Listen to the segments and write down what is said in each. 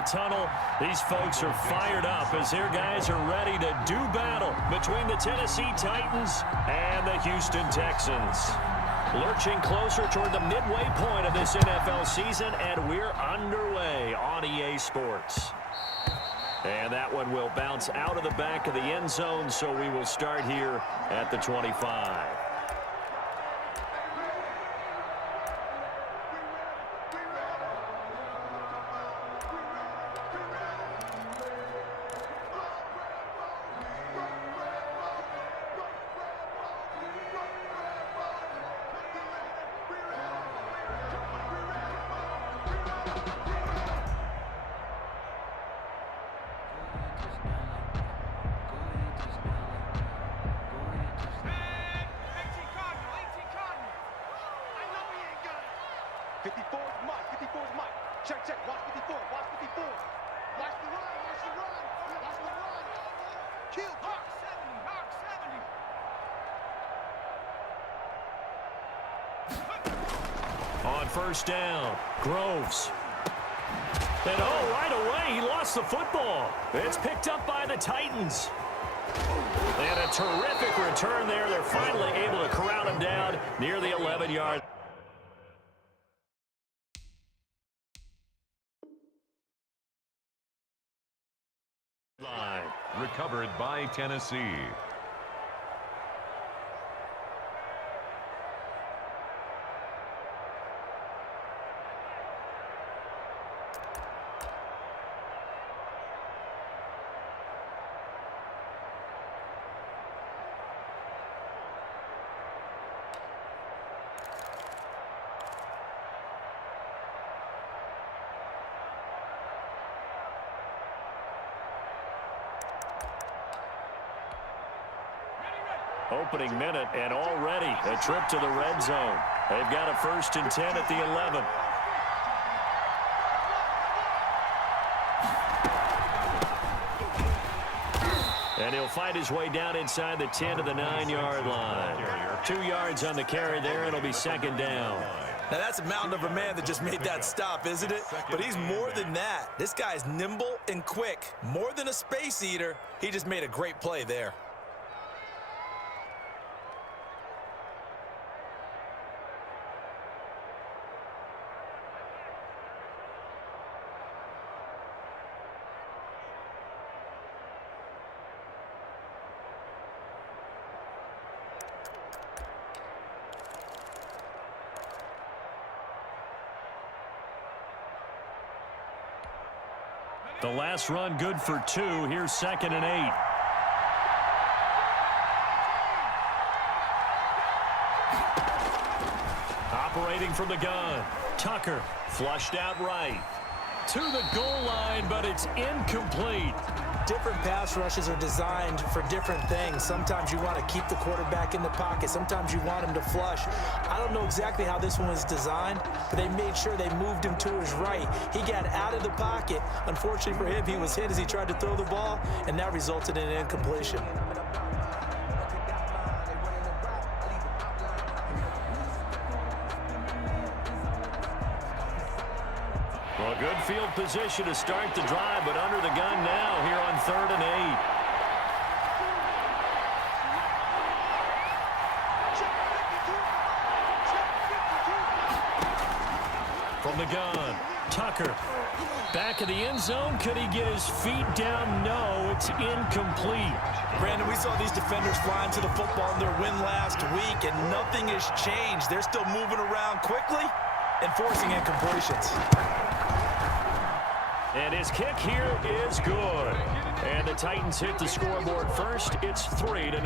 the tunnel. These folks are fired up as their guys are ready to do battle between the Tennessee Titans and the Houston Texans. Lurching closer toward the midway point of this NFL season, and we're underway on EA Sports. And that one will bounce out of the back of the end zone, so we will start here at the 25. On first down, Groves. And right away, he lost the football. It's picked up by the Titans. And a terrific return there. They're finally able to corral him down near the 11-yard line. Recovered by Tennessee. Opening minute, and already a trip to the red zone. They've got a 1st and 10 at the 11. And he'll fight his way down inside the 10 to the 9-yard line. 2 yards on the carry there, and it'll be 2nd down. Now, that's a mountain of a man that just made that stop, isn't it? But he's more than that. This guy's nimble and quick. More than a space eater, he just made a great play there. The last run good for 2. Here's 2nd and 8. Operating from the gun. Tucker flushed out right. To the goal line, but it's incomplete. Different pass rushes are designed for different things. Sometimes you want to keep the quarterback in the pocket. Sometimes you want him to flush. I don't know exactly how this one was designed, but they made sure they moved him to his right. He got out of the pocket. Unfortunately for him, he was hit as he tried to throw the ball, and that resulted in an incompletion. Well, good field position to start the drive, but under the gun now here on 3rd and 8. From the gun, Tucker. Back of the end zone. Could he get his feet down? No, it's incomplete. Brandon, we saw these defenders flying to the football in their win last week, and nothing has changed. They're still moving around quickly and forcing incompletions. And his kick here is good. And the Titans hit the scoreboard first. It's 3-0.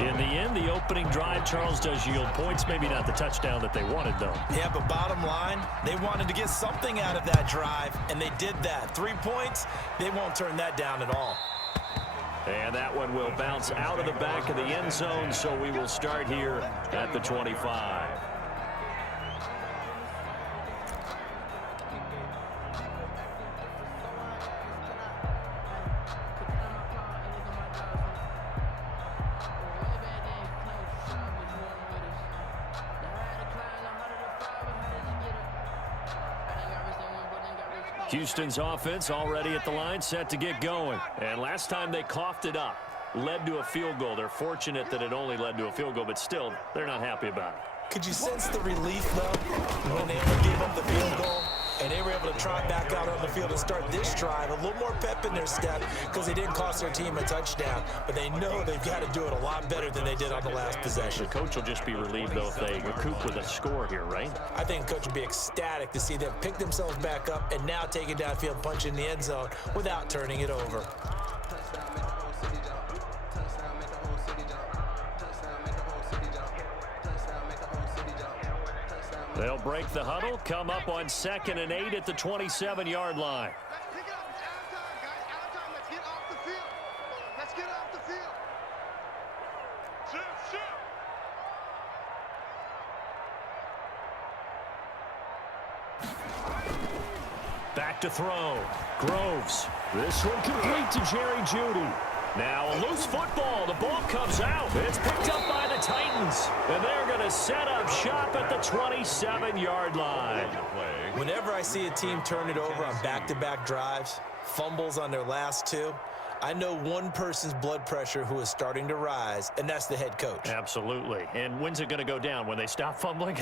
In the end, the opening drive, Charles, does yield points. Maybe not the touchdown that they wanted, though. Yeah, but bottom line, they wanted to get something out of that drive, and they did that. 3 points, they won't turn that down at all. And that one will bounce out of the back of the end zone, so we will start here at the 25. Houston's offense already at the line, set to get going. And last time they coughed it up, led to a field goal. They're fortunate that it only led to a field goal, but still, they're not happy about it. Could you sense the relief, though, when they only gave up the field goal? And they were able to trot back out on the field and start this drive. A little more pep in their step because they didn't cost their team a touchdown. But they know they've got to do it a lot better than they did on the last possession. The coach will just be relieved, though, if they recoup with a score here, right? I think the coach would be ecstatic to see them pick themselves back up and now take it downfield, punch in the end zone without turning it over. They'll break the huddle, come up on 2nd and 8 at the 27-yard line. Let's pick it up. It's out of time, guys. Out of time. Let's get off the field. Let's get off the field. Back to throw. Groves. This one complete to Jerry Jeudy. Now a loose football. The ball comes out. It's picked up by the Titans. And they're going to set up shop at the 27-yard line. Whenever I see a team turn it over on back-to-back drives, fumbles on their last two, I know one person's blood pressure who is starting to rise, and that's the head coach. Absolutely. And when's it going to go down? When they stop fumbling?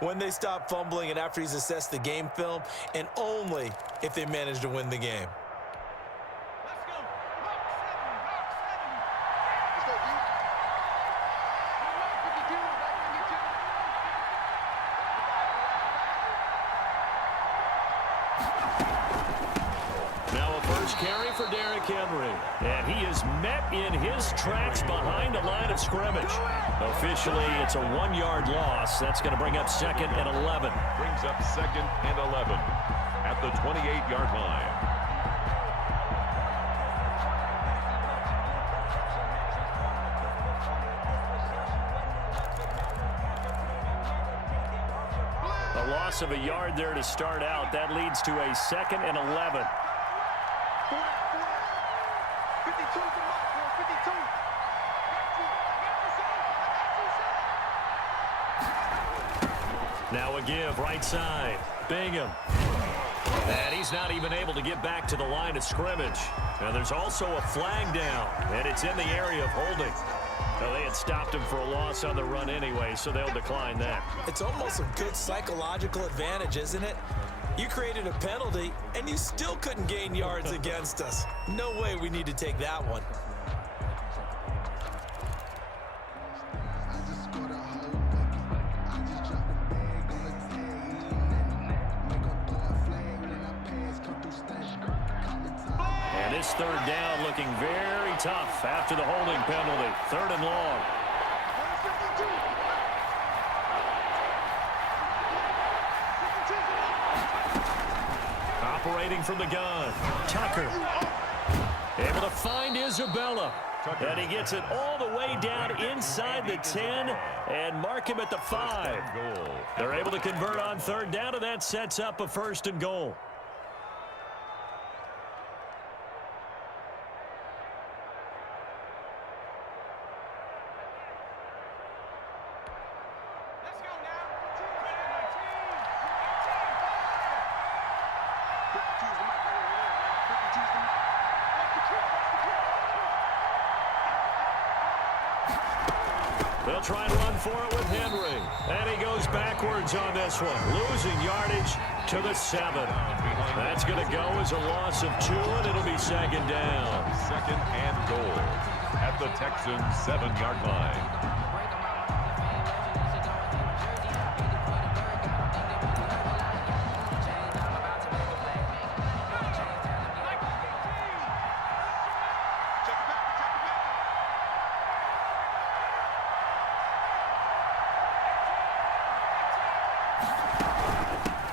When they stop fumbling and after he's assessed the game film, and only if they manage to win the game. Carry for Derrick Henry. And he is met in his tracks behind the line of scrimmage. Officially, it's a 1-yard loss. That's going to bring up 2nd and 11. Brings up 2nd and 11 at the 28-yard line. A loss of a yard there to start out. That leads to a 2nd and 11. Now a give, right side. Bingham. And he's not even able to get back to the line of scrimmage. Now there's also a flag down, and it's in the area of holding. Now they had stopped him for a loss on the run anyway, so they'll decline that. It's almost a good psychological advantage, isn't it? You created a penalty, and you still couldn't gain yards against us. No way we need to take that one. And this 3rd down looking very tough after the holding penalty. 3rd and long. Operating from the gun. Tucker. Able to find Isabella. And he gets it all the way down inside the 10 and mark him at the 5. They're able to convert on 3rd down, and that sets up a 1st and goal. They'll try and run for it with Henry. And he goes backwards on this one. Losing yardage to the 7. That's going to go as a loss of 2, and it'll be 2nd down. 2nd and goal at the Texans' 7-yard line.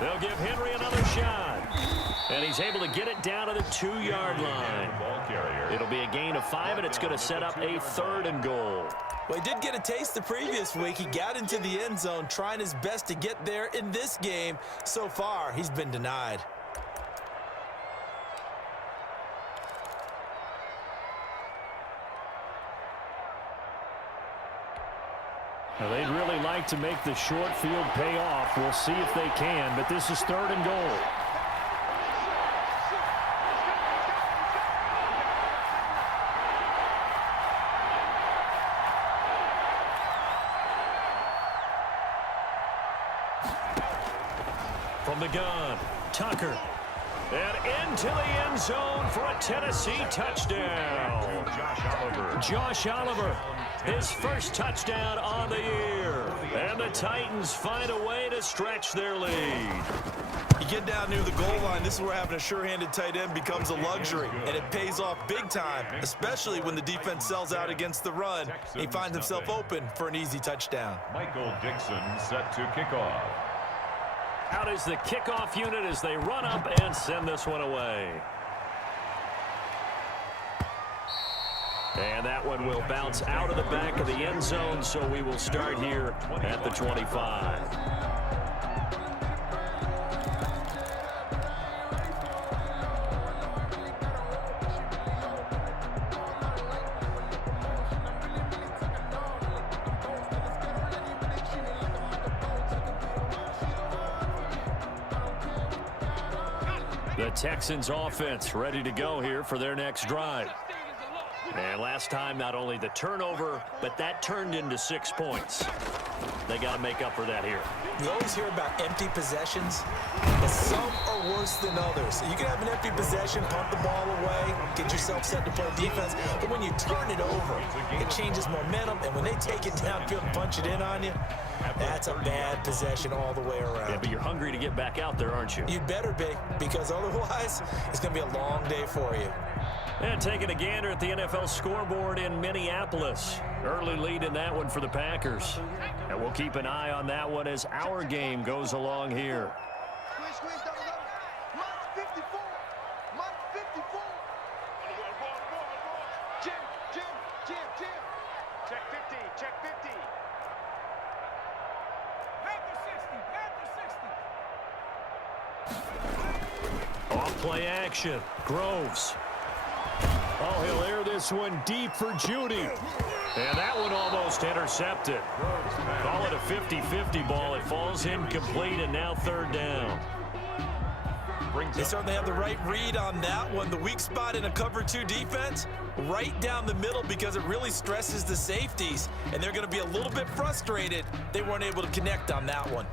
They'll give Henry another shot. And he's able to get it down to the 2-yard line. It'll be a gain of 5, and it's going to set up a 3rd and goal. Well, he did get a taste the previous week. He got into the end zone, trying his best to get there in this game. So far, he's been denied. Now, they'd really like to make the short field pay off. We'll see if they can, but this is 3rd and goal. the gun. Tucker. And into the end zone for a Tennessee touchdown. Josh Oliver, his first touchdown on the year. And the Titans find a way to stretch their lead. You get down near the goal line, this is where having a sure-handed tight end becomes a luxury, and it pays off big time, especially when the defense sells out against the run. He finds himself open for an easy touchdown. Michael Dixon set to kick off. Out is the kickoff unit as they run up and send this one away. And that one will bounce out of the back of the end zone, so we will start here at the 25. The Texans offense ready to go here for their next drive. And last time, not only the turnover, but that turned into 6 points. They got to make up for that here. You always hear about empty possessions, but some are worse than others. You can have an empty possession, pump the ball away, get yourself set to play defense, but when you turn it over, it changes momentum, and when they take it downfield and punch it in on you, that's a bad possession all the way around. Yeah, but you're hungry to get back out there, aren't you? You'd better be, because otherwise, it's going to be a long day for you. And taking a gander at the NFL scoreboard in Minneapolis. Early lead in that one for the Packers. And we'll keep an eye on that one as our game goes along here. Squeeze, double. Mark 54. Mark 54. Jim. Check 50. Off play action. Groves. Oh, he'll air this one deep for Judy. And that one almost intercepted. Call it a 50-50 ball. It falls incomplete, and now third down. They certainly have the right read on that one. The weak spot in a cover 2 defense, right down the middle, because it really stresses the safeties. And they're going to be a little bit frustrated they weren't able to connect on that one.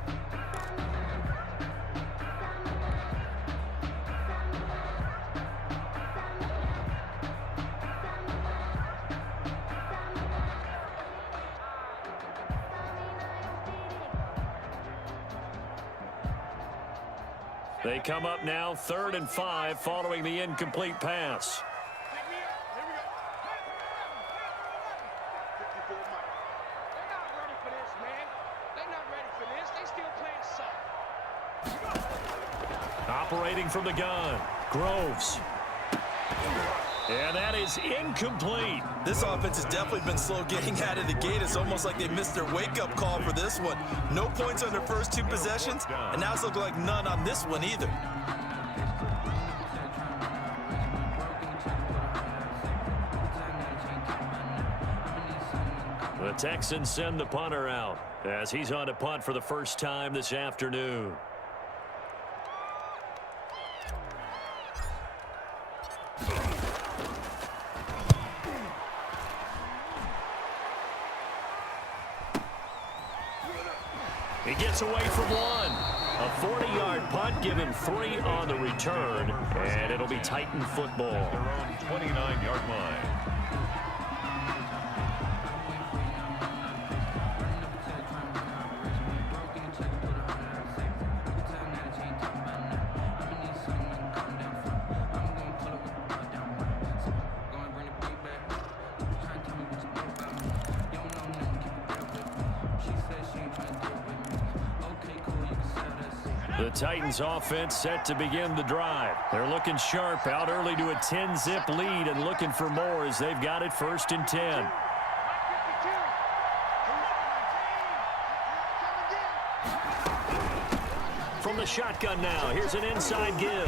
They come up now 3rd and 5 following the incomplete pass. Operating from the gun, Groves. And that is incomplete. This offense has definitely been slow getting out of the gate. It's almost like they missed their wake-up call for this one. No points on their first 2 possessions, and now it's looking like none on this one either. The Texans send the punter out as he's on to punt for the first time this afternoon. He gets away from one. A 40-yard punt, give him 3 on the return, and it'll be Titan football. Their own 29-yard line. The Titans offense set to begin the drive. They're looking sharp, out early to a 10-zip lead and looking for more as they've got it 1st and 10. From the shotgun now, here's an inside give.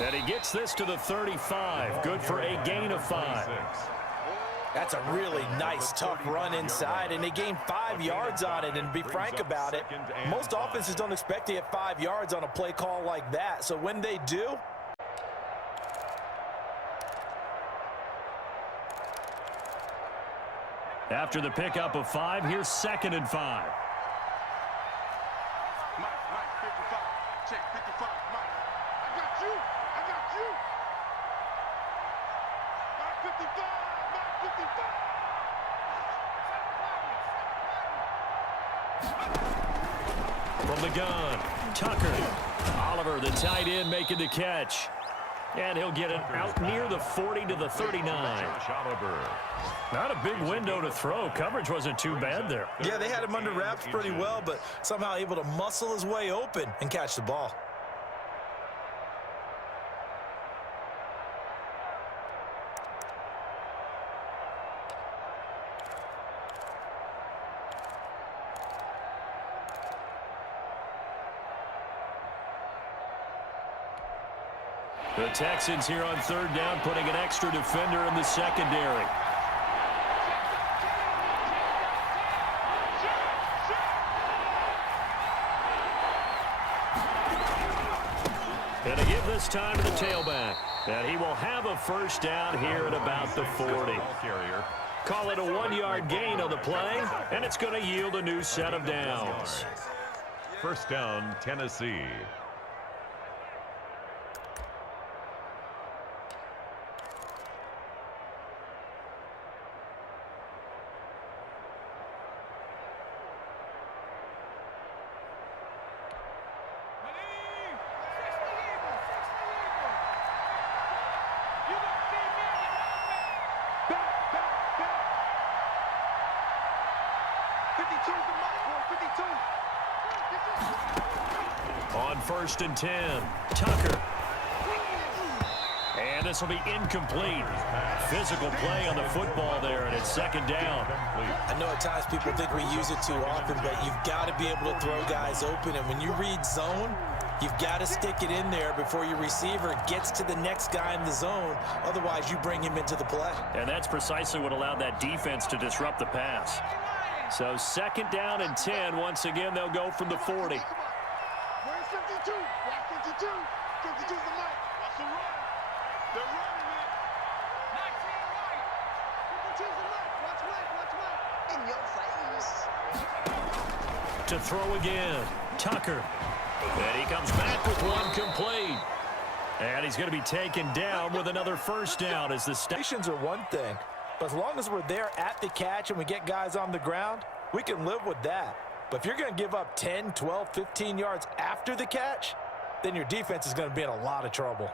And he gets this to the 35. Good for a gain of 5. That's a really nice, tough run inside, and they gained 5 yards on it. And to be frank about it, most offenses don't expect to get 5 yards on a play call like that. So when they do, after the pickup of 5, here's 2nd and 5. check, 55, Mike. I got you. I got you. Mike 55, Mike 55. From the gun, Tucker. Oliver, the tight end, making the catch. And he'll get it out near the 40 to the 39. Not a big window to throw. Coverage wasn't too bad there. Yeah, they had him under wraps pretty well, but somehow able to muscle his way open and catch the ball. The Texans here on third down, putting an extra defender in the secondary. And to give this time to the tailback. And he will have a first down here at about the 40. Call it a 1-yard gain on the play, and it's going to yield a new set of downs. First down, Tennessee. On 1st and 10, Tucker. And this will be incomplete. Physical play on the football there, and it's second down. I know at times people think we use it too often, but you've got to be able to throw guys open. And when you read zone, you've got to stick it in there before your receiver gets to the next guy in the zone. Otherwise, you bring him into the play. And that's precisely what allowed that defense to disrupt the pass. So second down and 10. Once again, they'll go from the 40. Where's 52? Watch 52. 52's the mic. Watch the run. They're running it. 19 right. 52's the mic. Watch Mike. Watch Mike. In your face. To throw again, Tucker. And he comes back with one complete. And he's going to be taken down with another first down as the Stations are one thing, but as long as we're there at the catch and we get guys on the ground, we can live with that. But if you're going to give up 10, 12, 15 yards after the catch, then your defense is going to be in a lot of trouble.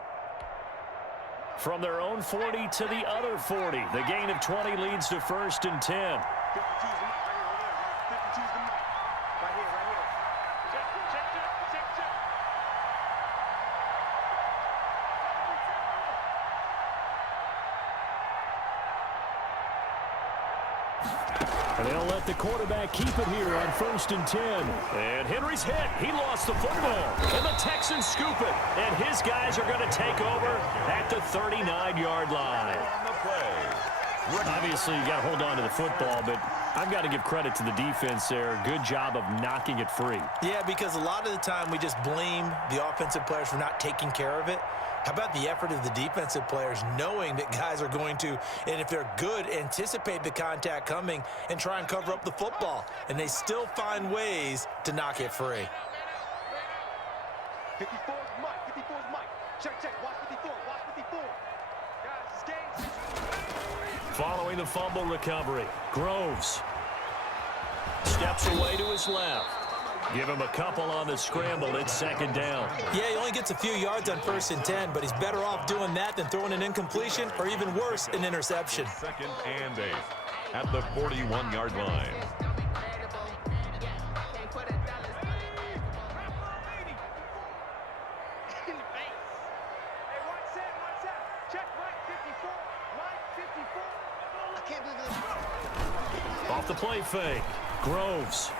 From their own 40 to the other 40. The gain of 20 leads to 1st and 10. 52's the mic right here over there. 52's the mic. Right here, right here. Check. And they'll let the quarterback keep it here on 1st and 10. And Henry's hit. He lost the football. And the Texans scoop it. And his guys are going to take over at the 39-yard line. Obviously, you got to hold on to the football, but I've got to give credit to the defense there. Good job of knocking it free. Yeah, because a lot of the time we just blame the offensive players for not taking care of it. How about the effort of the defensive players knowing that guys are going to, and if they're good, anticipate the contact coming and try and cover up the football. And they still find ways to knock it free. 54's mic. 54's mic. Check. Watch 54. Watch 54. Guys, it's game. Following the fumble recovery, Groves steps away to his left. Give him a couple on the scramble. It's second down. Yeah, he only gets a few yards on 1st and 10, but he's better off doing that than throwing an incompletion or even worse, an interception. 2nd and 8 at the 41-yard line. Off the play fake, Groves.